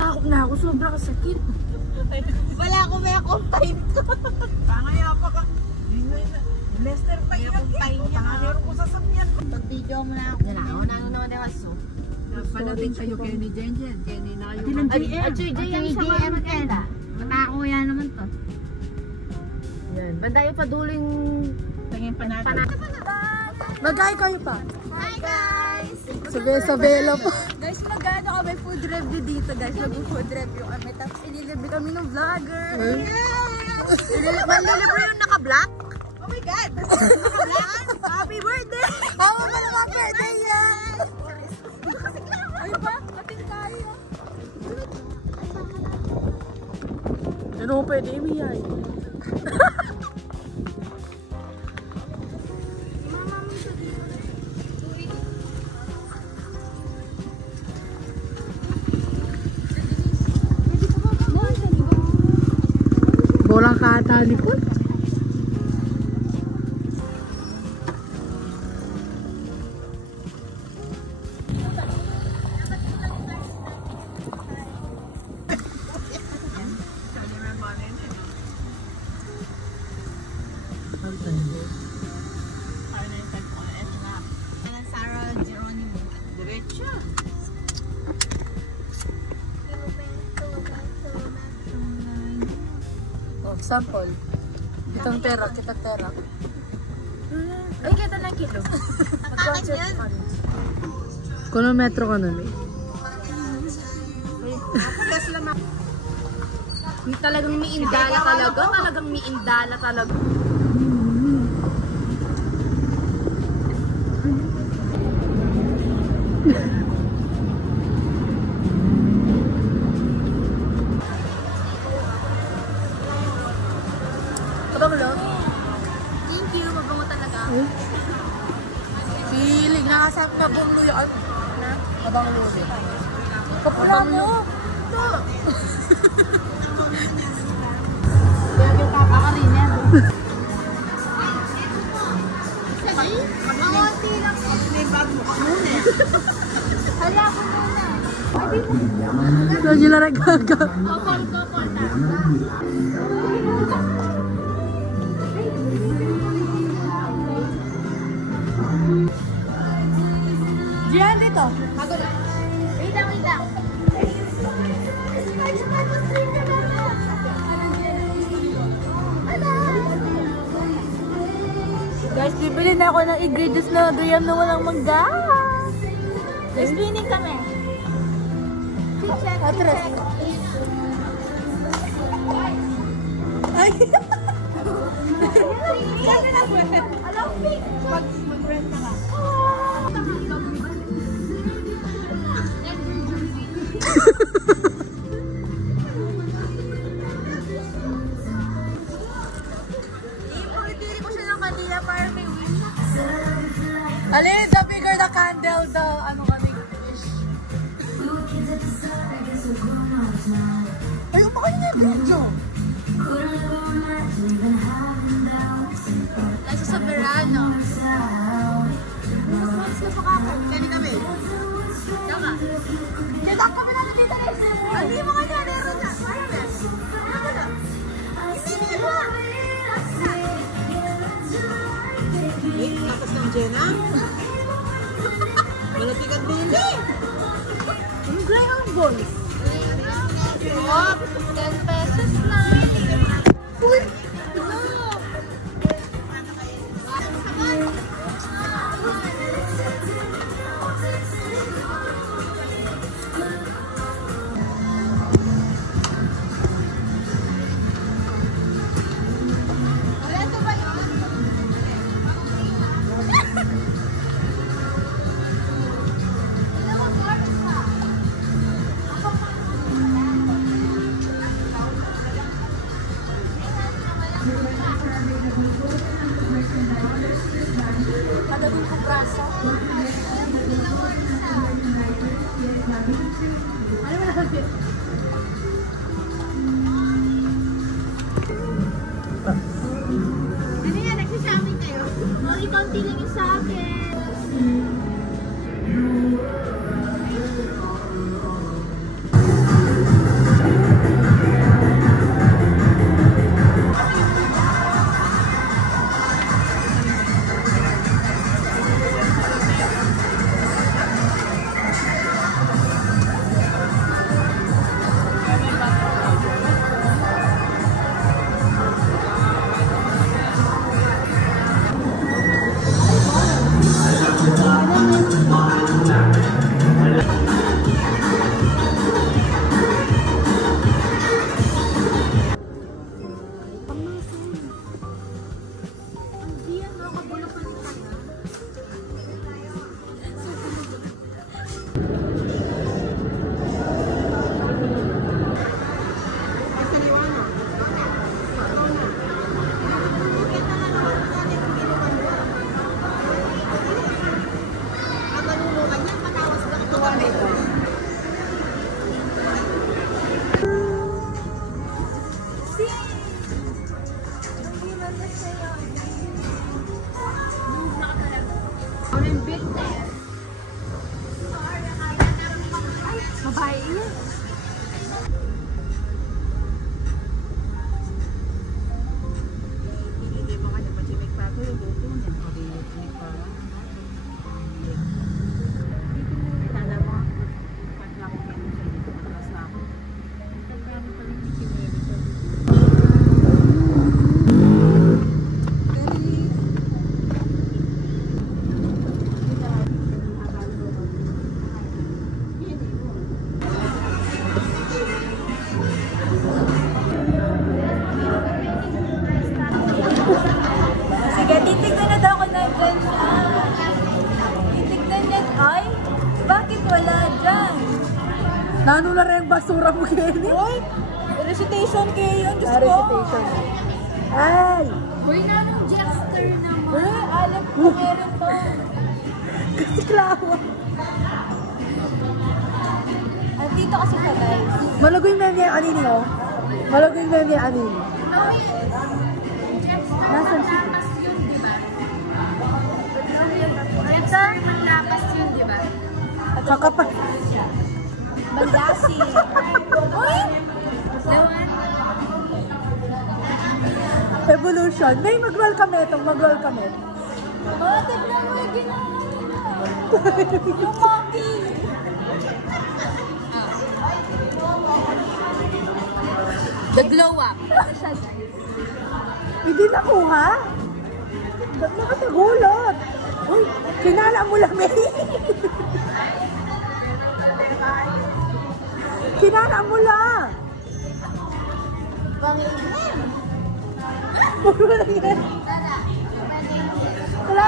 Takot na ako, sobrang sakit. Wala ako, may accompany ko. Pangaya pa ka. Lester pa yung accompany niya. Meron ko sasabyan. Pag-video mo na ako. Una naman yung aso. Panoodin kayo kay ni Jenjen, kay ni Nayo. At JJM ka. Matakuya naman to. Yan. Bandayo pa duling Tingin pa natin. Mag-hi kayo pa. Hi guys! Sabela pa. Guys, magano kami food review dito guys. Mag-food review kami. Tapos ililibre kami ng vlogger. Malilibre yung naka-black. Oh my God! Naka-black? Happy birthday! Hawa mo naman birthday yan! Ay ba? Kating tayo. Ano mo pwede imiyay? Bolang katali po. Sarah Geronimo. Diretso. Oh, sample. Kitang tera, kitang tera. Ay, kita ng kilo. Magkano yan? Kilometro ka nun eh. Talagang may indala talaga. Talagang may indala talaga. Mabango? Thank you. Mabango talaga. Feeling. Nakasap na bumlo yun. Mabango din. Kapula mo. Ito. Kaya yung papakarin yan. Mamunti lang. May bag mo ka muna. Hala ko muna. Lagi na nagkaga. Kokol. Diyan dito. Wait lang. Guys, bibili na ako ng ingredients na gayam na walang mangga. Guys, cleaning kami. Check. Ay! Alam, mag-rent na ka. Pili ko siya ng kanila para may wish. Alin, the bigger the candle, the ano kami wish. Ayun pa kayo na yung video. Nasa sa verano. Kani kami. Tama. Kita kami natin dito rin. Hindi mo nga niya, meron na. Hindi ba? Tapos ng Jenna. Malatikan din. Yung Graham Boys. Oh, 10 pesos lang. Uy! Madagong kupraso. Ano ba natin? Ano yan? Nagsashopping kayo? Oh, ikaw tingin sa akin. Babae yun. Hindi mo ka nagpachimik pa ito. Yung buto niya. Pag-iinig pa lang. Tala mo. Pagla ko kayo sa dito. Matras na ako. Pagkano pa rin yung sinili ko. Sige, titignan na daw ako na dyan siya. Titignan niya, ay, bakit wala dyan? Nano na rin yung basura mo, Kenny? Uy, recitation kayo yun, Diyos ko. Recitation. Ay! Uy, nanong Jester naman. Uy, alam ko meron pa. Kasi klawa. Dito kasi ka, guys. Malagoy na niya yung anini, oh. Malagoy na niya yung anini. Nasaan siya? Yun, di ba? Jester, manlapas yun, di ba? Kakapal. Bandasi. Uy! Lawan. Evolution. May mag-roll kami itong mag-roll kami. Oh, tignan mo yung ginawa nila. Yung monkey. The glow up. Hindi nakuha. Ba't nakatagulot? Uy, kinala mo lang, May. Kinala mo lang. Puro lang yan. Wala.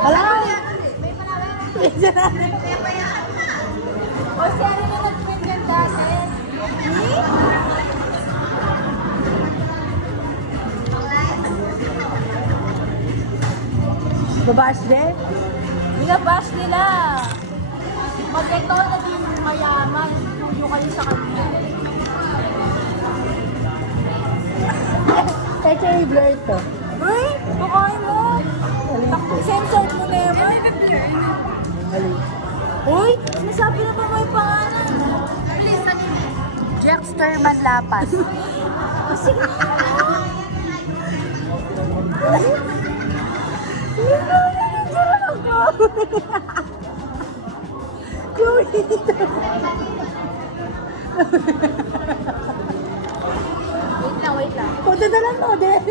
Wala. O si ano na nag-print yan dati? Babash din. Binabash nila. Pag ito naging mayaman, tuyo kayo sa kanya. Kaya siya i-blur to. Uy, bukay mo. Censored mo na naman. Mali. Uy, sinasabi na ba may pangalan? Please, Jexter Manlapas. Sige. Chloe. Wait lang. O, dadalan mo din.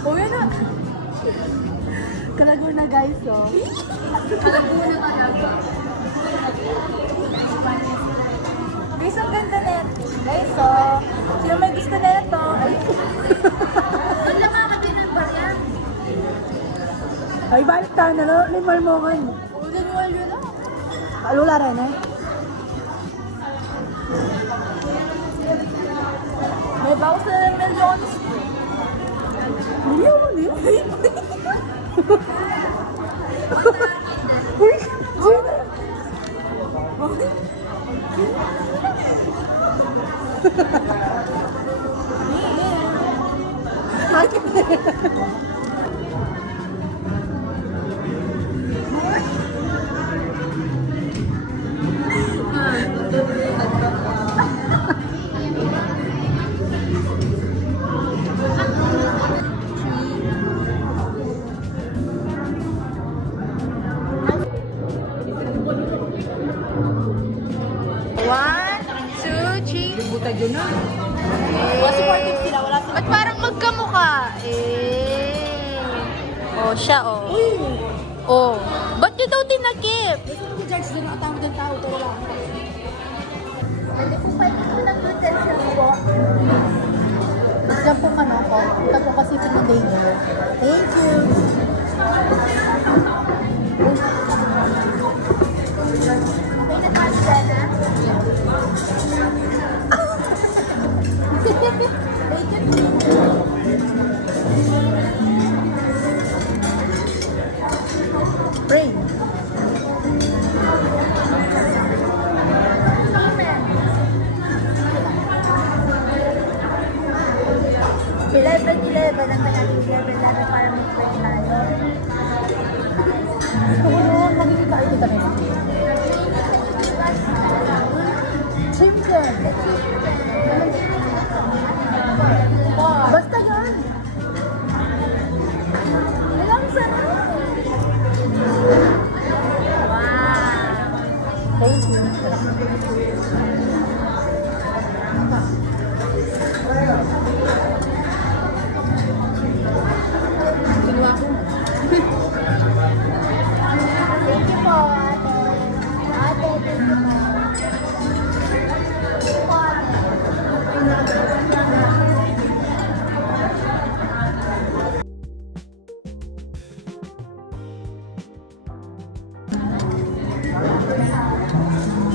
Uy, na. Kalago na guys, oh. Kalabuna ka na. Guys, ang ganda na yan. Guys, so, sino may gusto na ito? Ang lamaman din ang baryan. Ay, balik tayo na, limal mo kan. Ulan mo yun na. Alula rin, eh. May bawas na ng millions. Million, eh. Uy, Gina. One, two, three. Butag yun na. Oh, supportive sila. Wala sila. Ba't parang magkamukha? Oh, siya, oh. Oh. Ba't nyo daw tinakip? Gusto ko judge din ang tawag ng tao. Ito wala. Pwede po pwede po ng utensil po. Diyan po ano ko. Ito po kasi pinunday niyo. Thank you. Okay na tayo dyan, ha? Pray. 11-11 ang naging level natin para mag-friend tayo. Gusto ko noon, makikita ito kami. Chicken. Basta yan. Alam sarap. Wow! Thank you. Kinuha ko. Thank you po, ate. Ate, thank you po. Thank you po, ate.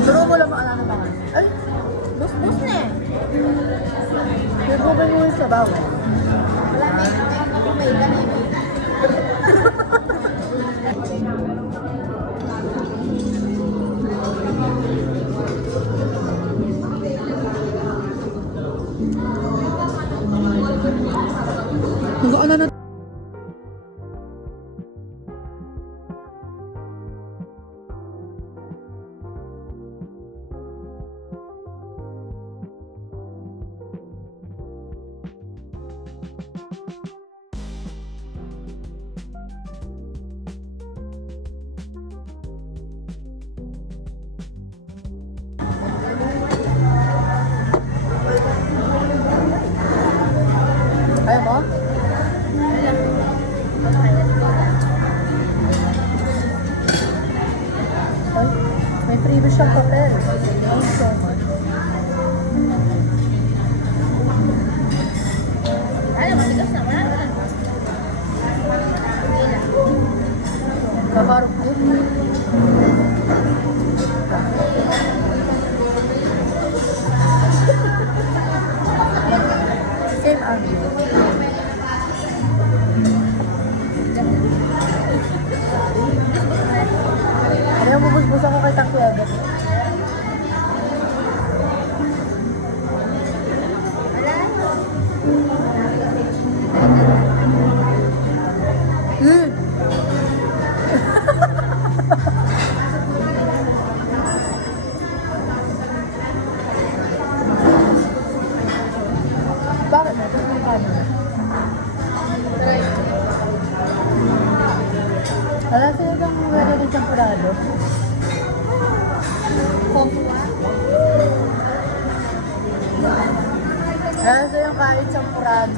Pero wala maalala ba nga? Ay, Bus-bus na eh. nag-open mo yung sabaw. Wala may kami. Hanggang ano na. Ayaw mo? Ay, may freebie siyang papel. Thank you so much. Ano, matigas naman. Kabarok ko. Same angle. Ayaw mo busbus ako kay Taquiago. Bakit na? Ito yung camera. Wala sila kang wala ng champurado. Wala sila yung kahit champurado.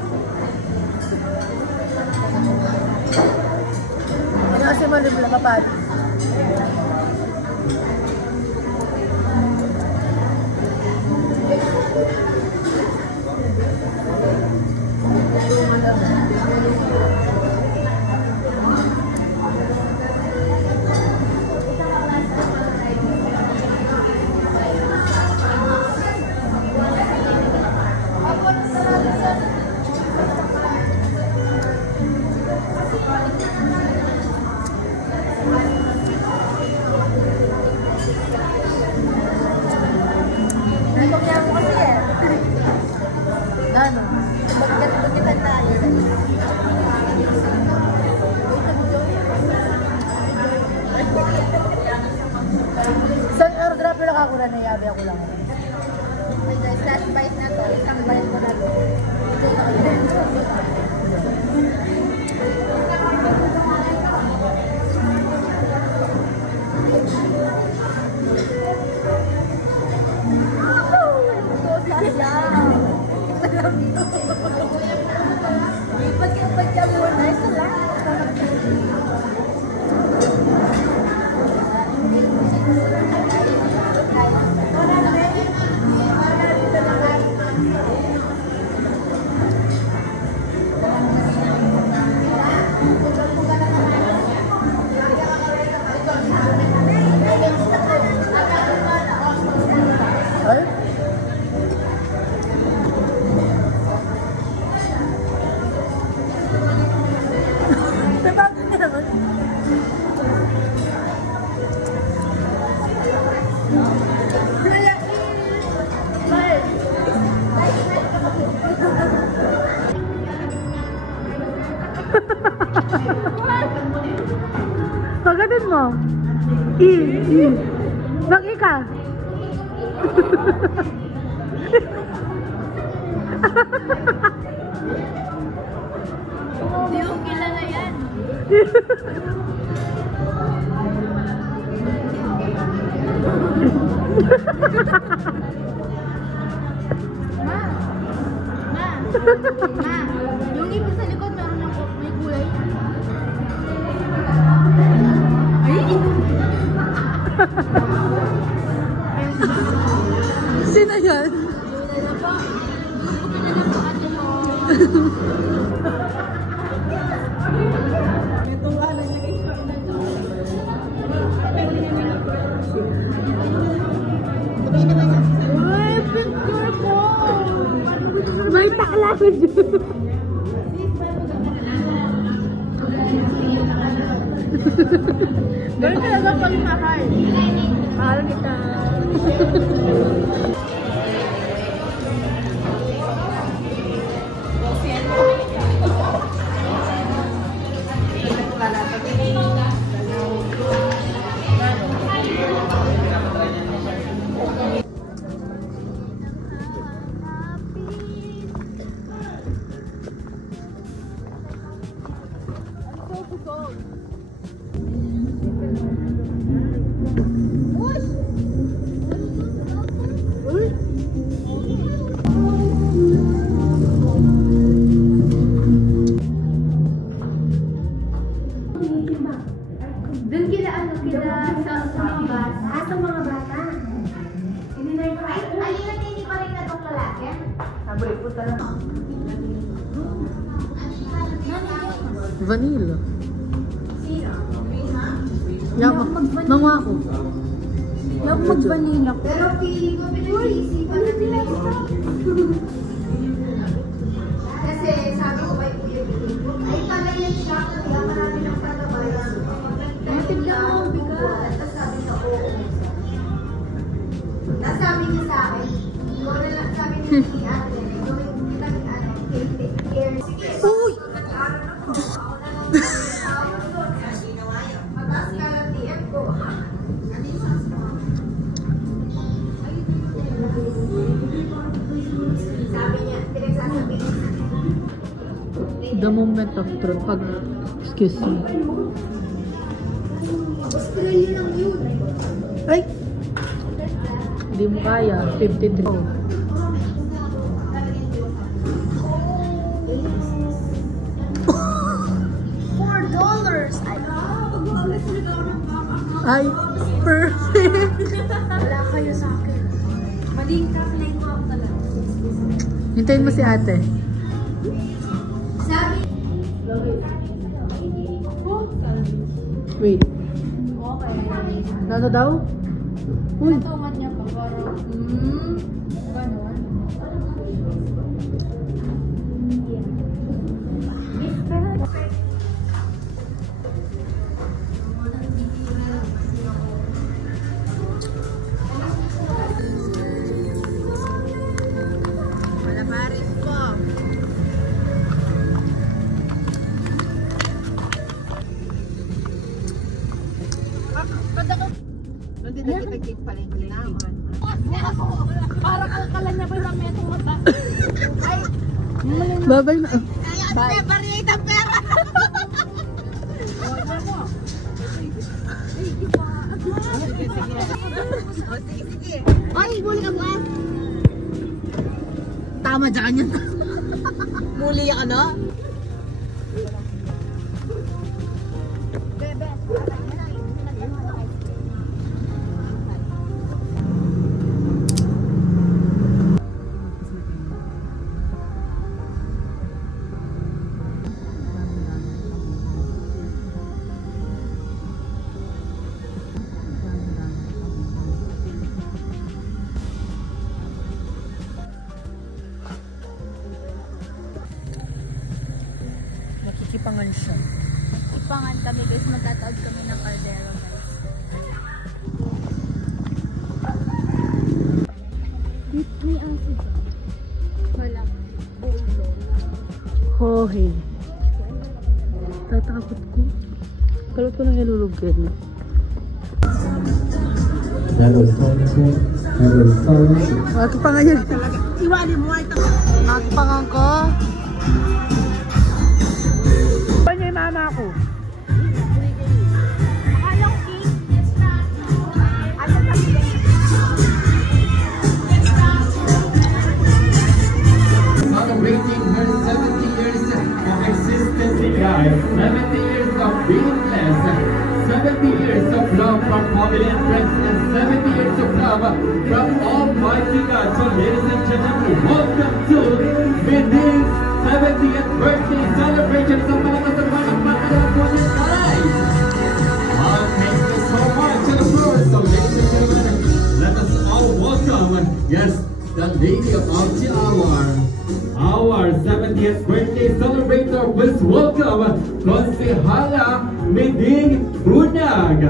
Ano kasi malibla ka pati? Nagpapaya mo kasi eh. Ano? Bagkat-bagkatan tayo. Sa airdrop lang ako na nayabi ako lang. Okay guys, last bite na to. Isang bite ko na to. Bagkat mo na. Isa lang. sabihin mo? I. Mag-i ka. Hindi ko kilala yan. Ma, yung ipis sa likod meron ng may kulay. Ay! Sino yan? Wala na po. Yung ko pinalapakan niyo po. Ay, picture ko! May takla ko dyan. Ganun talaga pag mahal. Mahal kita. Doon kila sa mga bata. Sa mga bata. Ay, alin hindi pa rin na itong lalaki? Sabay po talaga. Vanilla. Sino? Mangwa ko. Yung mag-vanilla ko. Pero feeling ko pinag-iisipan na nila ito. Kasi sabi ko kay Kuya Billy, ay pala yan siya, kaya marami ng patabayan. Tignan mo, bigat. Tapos sabi niya, oo. Tapos sabi niya sa akin, ikaw na lang, sabi niya ni ate, ikaw yung kitang ano, care. Sige. Uy! Mataas ka lang TF ko. Sabi niya, pinagsasabihin niya. The moment of truth. Pag, excuse me. Australia lang yun. Ay! Hindi mo kaya. 53. Oh. Ay, perfect! Wala kayo sa akin. Maling calculate mo ako talaga. Hintayin mo si ate. Sabi, Wait. Okay. Ano daw? Uy! Tungan niya pa. Parang, ganon. wala pa rin po. Hindi na kita cake pala yung kinaman. Parang alkalan niya pa yung metong mata. Babay na. Bye. Variate ang pera. Sige. Ay, buli ka ba? Tama dyan yan. Muli ka, no? Nakikipangan siya. Ipangan kami guys, magtataod kami ng kaldero guys. May aso dyan. Wala. Ulo. Hohe. Tatakot ko. Kalot ko nang ilulugyan. Hello, sunset. Hello, sunset. Ako pa nga yun. Iwali mo ay Ako pa nga ko. Pa niya yung mama ko. Celebrating her 70 years of existence in life, 70 years of being blessed, 70 years of love from family and friends, and 70 years of love from Almighty God. So ladies and gentlemen, welcome to Miding's 70th birthday celebration. Sa palakasama ng pagkakas po ni Tay. Thank you so much. And of course, so ladies and gentlemen, let us all welcome, yes, the lady of the hour. Our 70th birthday celebrator, please welcome Konsehala Miding Bunag.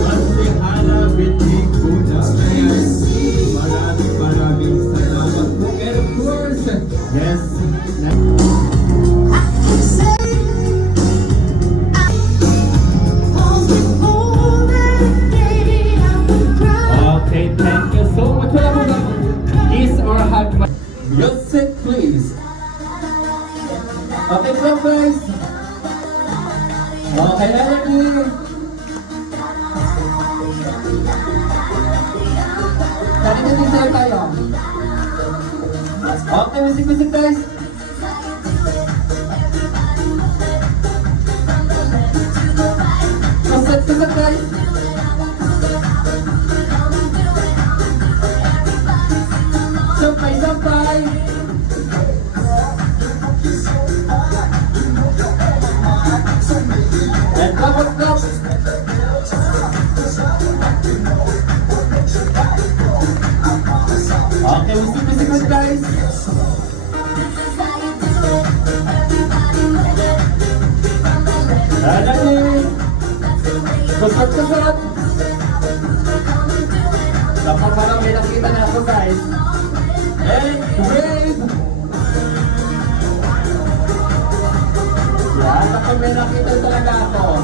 Konsehala Miding Bunag. Maraming salamat po. And of course, yes, okay, thank you so much. Kiss or hug. Just sit, please. Okay, clap, guys. Okay, ready? Kali-kali sa'yo tayo. Okay, musik-musik, guys. Kaset-kaset, guys. Sampay-sampay. And clap. Okay, musik-musik, guys. Ready? Kasat-kasat. Dapat parang may nakita na ako, guys. And wave! Yan, dapat may nakita talaga ako.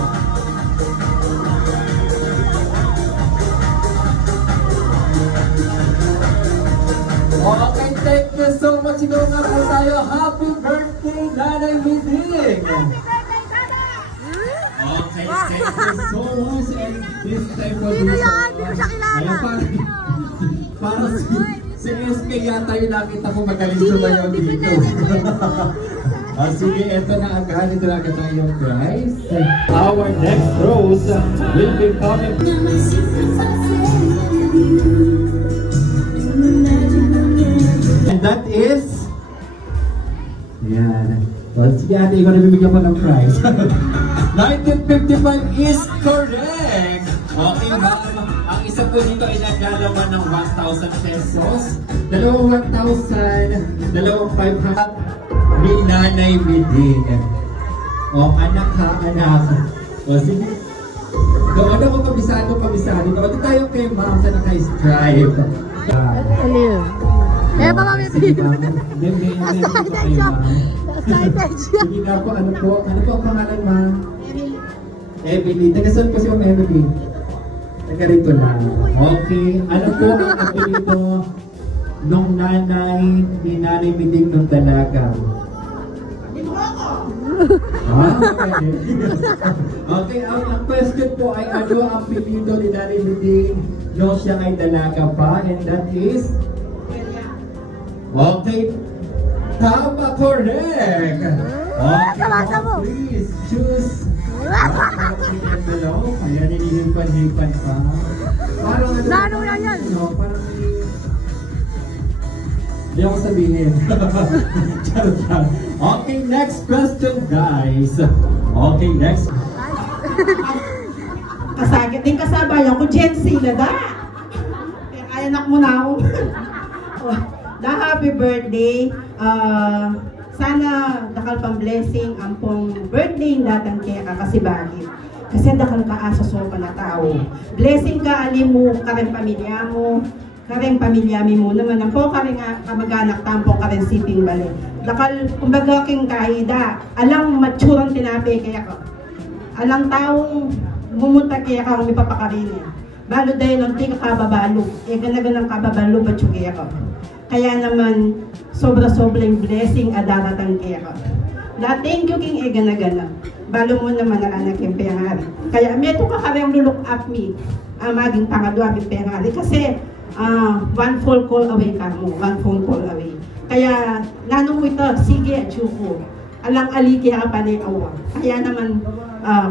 Okay, thank you so much. Ikaw nga po tayo. Happy birthday, Nanay Miding! Okay, thank you so much. And this time will be... Sino yan? Hindi ko siya kilala. Parang si SK yata yung nakita ko magaling sumayaw dito. Sige, eto na agad. Ito na agad tayo yung prize. Our next rose will be coming. And that is... Yan. Well, sige ate, ikaw na bibigyan ko ng prize. 1955 is correct! Okay, ma'am. Ang isa po dito ay naglalaman ng 1,000 pesos. Dalawang 1,000, dalawang 500 ni Nanay Miding. O, anak ha, anak. O, sige. Doon ako pabisado. Doon tayo kay ma'am sa naka-stripe. Ano yun? Eh, baka may video. Excited siya. Sige na po, ano po ang pangalan, ma'am? Emily. Taga-saan po si Ma'am Emily? Taga-rito lang. Okay. Ano po ang apelyido nung nanay ni Nanay Miding nung dalaga? Okay. Okay, ang question po ay ano ang apelyido ni Nanay Miding nung siya ay dalaga pa? And that is? Okay. Tama, correct! Okay, please choose. Ayan, hinihipan-hipan pa. Parang ano? Lalo na yan! Parang hindi ako sabihin. Charot. Okay, next question, guys. Okay, next. kasakit din kasabayan ko, Gen Z na da. Kaya anak mo na ako. Da, happy birthday. Sana dakal pang blessing ang pong birthday natin kaya kakasibagi. Kasi dakal ka asa so na tao. Blessing ka, ali mo, ka rin pamilya mo. kareng pamilya mi mo naman ang po kareng kamag-anak tampo kareng siping bali. Dakal kumbaga king kaida, alang matsurang tinapi kaya ko. Alang taong mumunta kaya ka kung ipapakarin niya. Balo dahil nung di ka kababalo, ganaganang kababalo pa kaya ko. Kaya naman sobra-sobrang blessing adaratang kaya ko. Thank you king ganagana. Balo mo naman ang anak yung pengari. Kaya meto ka kareng lulok up me, maging pangadwa yung pengari. Kasi one phone call away ka mo, one phone call away. Kaya nanong mo ito, sige at yuko. Alang aliki ka pa na awa. Kaya naman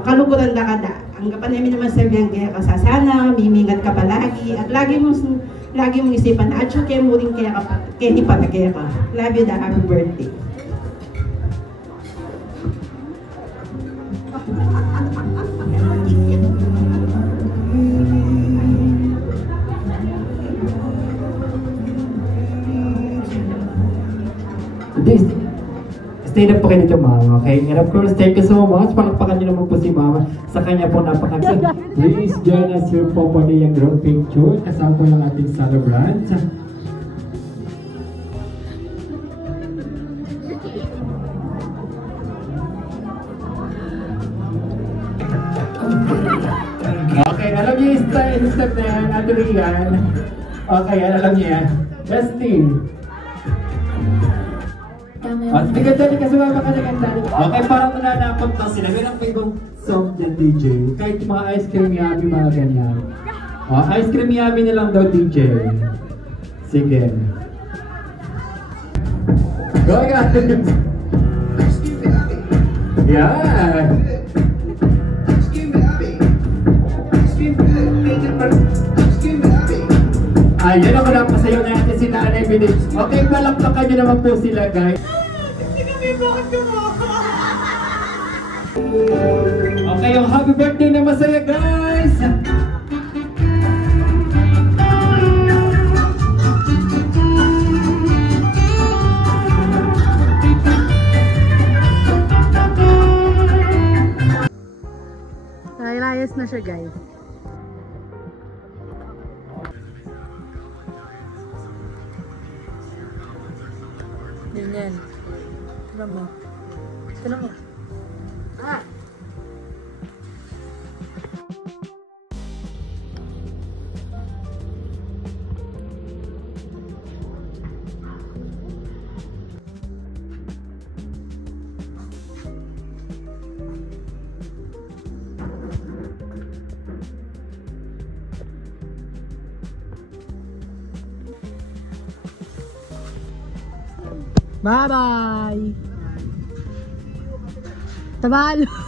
kaluguran da kada. Ang kapanemi naman sabihan kaya kasasana, mimingat ka palagi. At lagi mong isipan na at yuko mo rin kaya ka kaya di pa kaya ka. Love you, happy birthday. Stay na po kayo dito, Mama, okay? And of course, thank you so much. Palakpakan niyo naman po si Mama sa kanya po napakagsa. Please join us here po po na yung group picture. Kasama po yung ating celebrant. Okay, alam niyo yung step na yan, Ate Rian. Okay, alam niyo yan. Bestie. Nagandali ka, sumama ka nagandali. Okay, parang nananakot na sila. Meron pa ibang song dyan, DJ. Kahit mga ice cream yummy, mga ganyan. Ice cream yummy na lang daw, DJ. Sige. Go, guys! Yeah! Ayun ako lang, pasayaw natin si Nanay Binig. Okay, palakpakan nyo naman po sila, guys. Okay, yung happy birthday na masaya, guys! Layas na siya, guys. Ganyan. Tignan mo. Tignan mo. Bye-bye! Tabalo!